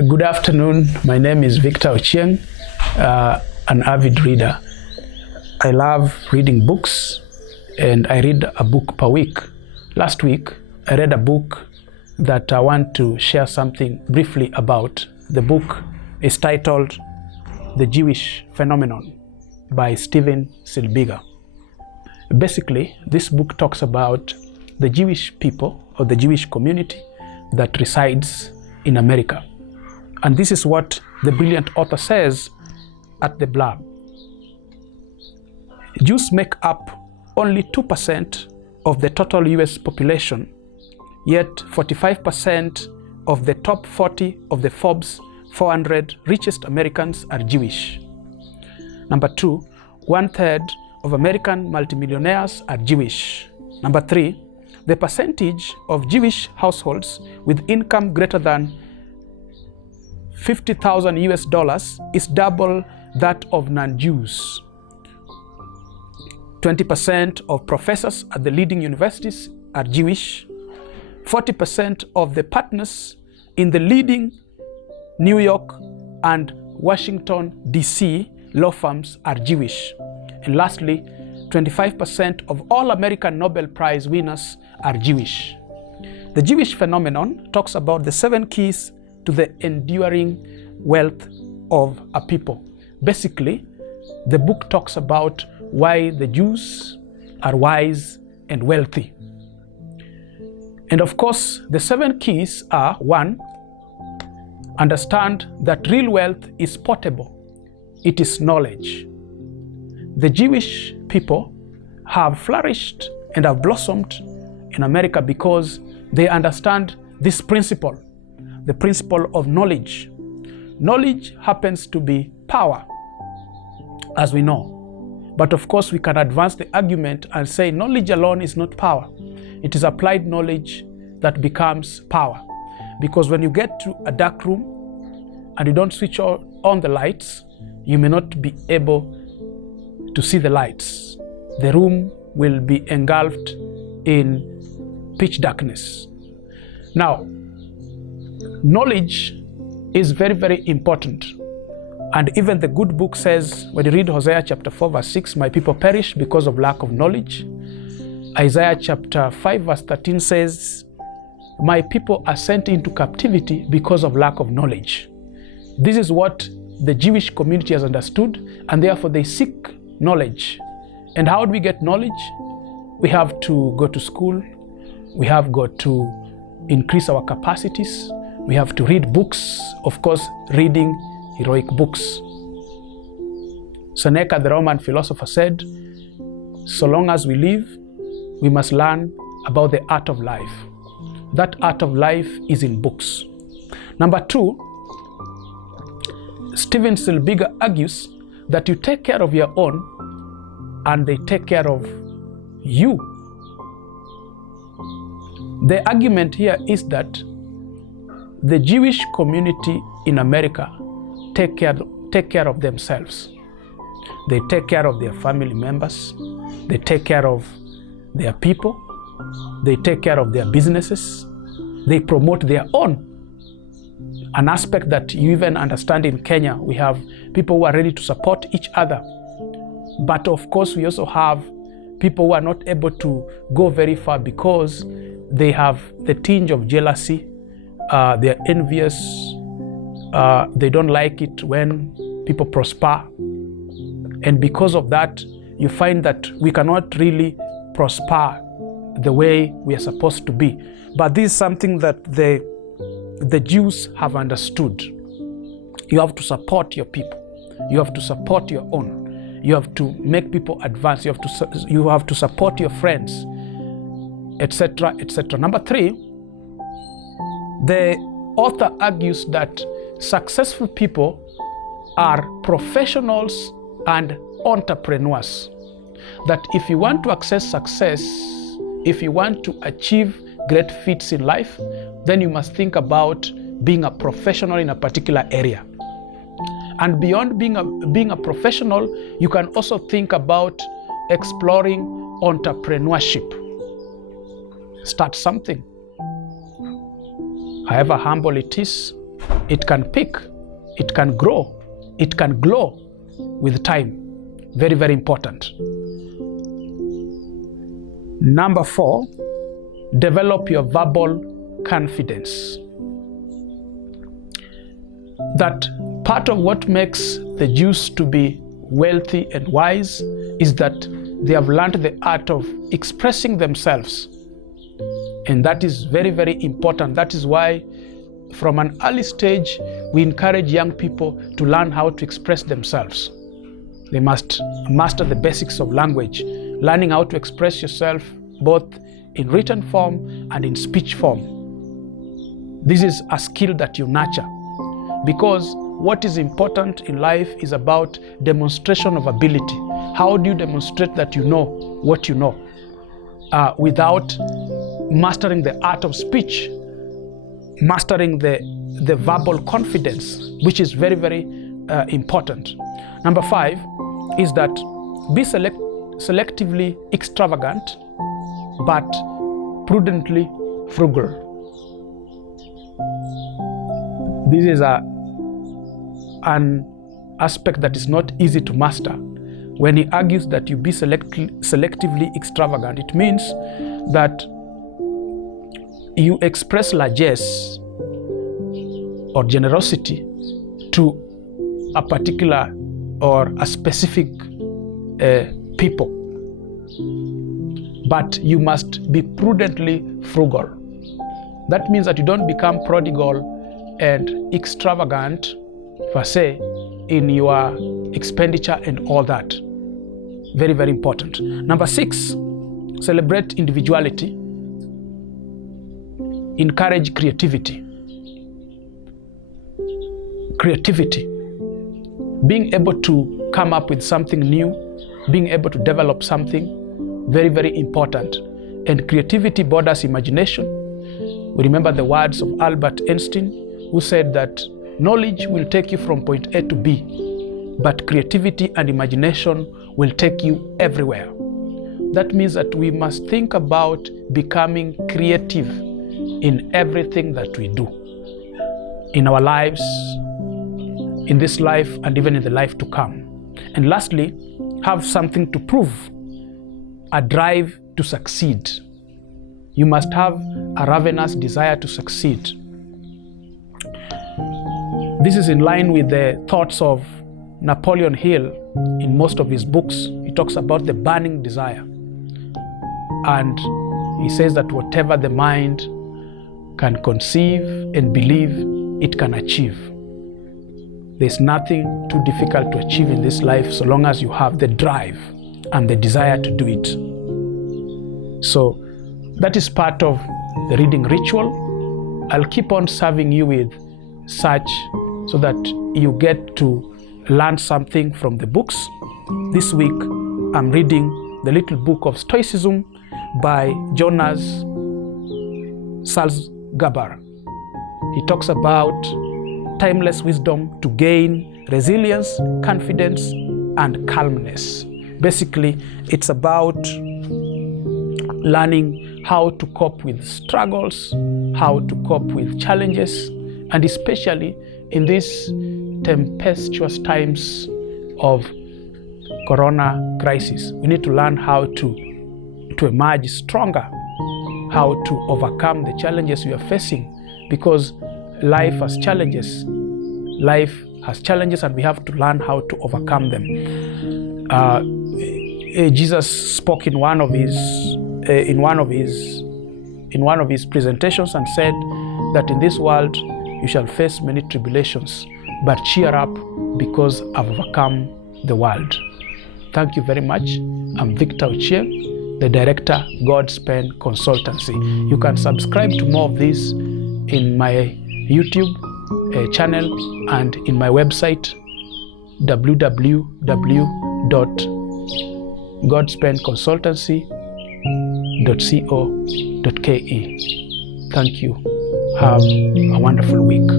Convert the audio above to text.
Good afternoon. My name is Victor Ochieng, an avid reader. I love reading books and I read a book per week. Last week, I read a book that I want to share something briefly about. The book is titled The Jewish Phenomenon by Steven Silbiger. Basically, this book talks about the Jewish people or the Jewish community that resides in America. And this is what the brilliant author says at the blurb. Jews make up only 2% of the total US population, yet 45% of the top 40 of the Forbes 400 richest Americans are Jewish. Number 2, 1/3 of American multimillionaires are Jewish. Number 3, the percentage of Jewish households with income greater than $50,000 is double that of non-Jews. 20% of professors at the leading universities are Jewish. 40% of the partners in the leading New York and Washington, D.C. law firms are Jewish. And lastly, 25% of all American Nobel Prize winners are Jewish. The Jewish phenomenon talks about the 7 keys to the enduring wealth of a people. Basically, the book talks about why the Jews are wise and wealthy. And of course, the 7 keys are: 1, understand that real wealth is portable. It is knowledge. The Jewish people have flourished and have blossomed in America because they understand this principle, the principle of knowledge. Knowledge happens to be power, as we know. But of course, we can advance the argument and say knowledge alone is not power. It is applied knowledge that becomes power. Because when you get to a dark room and you don't switch on the lights, you may not be able to see the lights. The room will be engulfed in pitch darkness. Now, knowledge is very, very important. And even the good book says, when you read Hosea chapter 4 verse 6, my people perish because of lack of knowledge. Isaiah chapter 5 verse 13 says, my people are sent into captivity because of lack of knowledge. This is what the Jewish community has understood, and therefore they seek knowledge. And how do we get knowledge? We have to go to school. We have got to increase our capacities. We have to read books, of course, reading heroic books. Seneca, the Roman philosopher, said, so long as we live, we must learn about the art of life. That art of life is in books. Number 2, Steven Silbiger argues that you take care of your own and they take care of you. The argument here is that the Jewish community in America take care of themselves. They take care of their family members. They take care of their people. They take care of their businesses. They promote their own. An aspect that you even understand in Kenya, we have people who are ready to support each other. But of course, we also have people who are not able to go very far because they have the tinge of jealousy. They're envious. They don't like it when people prosper. And because of that, you find that we cannot really prosper the way we are supposed to be. But this is something that the Jews have understood. You have to support your people. You have to support your own. You have to make people advance. You have to support your friends, etc., etc. Number 3, the author argues that successful people are professionals and entrepreneurs. That if you want to access success, if you want to achieve great feats in life, then you must think about being a professional in a particular area. And beyond being a professional, you can also think about exploring entrepreneurship. Start something. However humble it is, it can pick, it can grow, it can glow with time. Very, very important. Number 4, develop your verbal confidence. That part of what makes the Jews to be wealthy and wise is that they have learned the art of expressing themselves. And that is very, very important. That is why from an early stage, we encourage young people to learn how to express themselves. They must master the basics of language, learning how to express yourself both in written form and in speech form. This is a skill that you nurture, because what is important in life is about demonstration of ability. How do you demonstrate that you know what you know without mastering the art of speech, mastering the verbal confidence, which is very, very important. Number 5 is that be selectively extravagant, but prudently frugal. This is an aspect that is not easy to master. When he argues that you be selectively extravagant, it means that you express largesse or generosity to a particular or a specific people, but you must be prudently frugal. That means that you don't become prodigal and extravagant per se in your expenditure and all that. Very, very important. Number 6, celebrate individuality. Encourage creativity. Creativity. Being able to come up with something new, being able to develop something, very, very important. And creativity borders imagination. We remember the words of Albert Einstein, who said that knowledge will take you from point A to B, but creativity and imagination will take you everywhere. That means that we must think about becoming creative in everything that we do, in our lives, in this life, and even in the life to come. And lastly, have something to prove, a drive to succeed. You must have a ravenous desire to succeed. This is in line with the thoughts of Napoleon Hill in most of his books. He talks about the burning desire. And he says that whatever the mind can conceive and believe, it can achieve. There's nothing too difficult to achieve in this life so long as you have the drive and the desire to do it. So that is part of the reading ritual. I'll keep on serving you with such so that you get to learn something from the books. This week, I'm reading the little book of Stoicism by Jonas Salzgeber. He talks about timeless wisdom to gain resilience, confidence, and calmness. Basically, it's about learning how to cope with struggles, how to cope with challenges, and especially in these tempestuous times of corona crisis, we need to learn how to emerge stronger, how to overcome the challenges we are facing, because life has challenges. Life has challenges, and we have to learn how to overcome them. Jesus spoke in one of his presentations and said that in this world you shall face many tribulations, but cheer up because I've overcome the world. Thank you very much. I'm Victor Ochieng, the director, God's Pen Consultancy. You can subscribe to more of this in my YouTube channel and in my website www.godspenconsultancy.co.ke. Thank you. Have a wonderful week.